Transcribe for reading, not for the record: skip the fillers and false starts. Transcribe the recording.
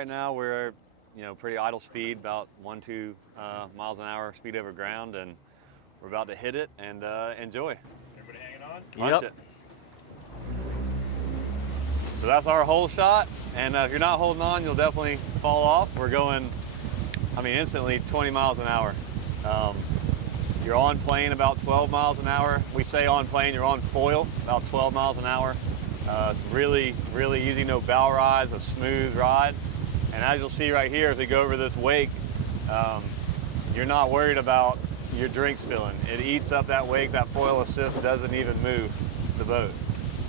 Right now we're, pretty idle speed, about 1-2 miles an hour speed over ground, and we're about to hit it and enjoy. Everybody hanging on? Launch it. So that's our hole shot, and if you're not holding on, you'll definitely fall off. We're going, instantly 20 miles an hour. You're on plane about 12 miles an hour. We say on plane, you're on foil about 12 miles an hour. It's really, really easy, no bow rise, a smooth ride. And as you'll see right here, as we go over this wake, you're not worried about your drink spilling. It eats up that wake, that foil assist doesn't even move the boat.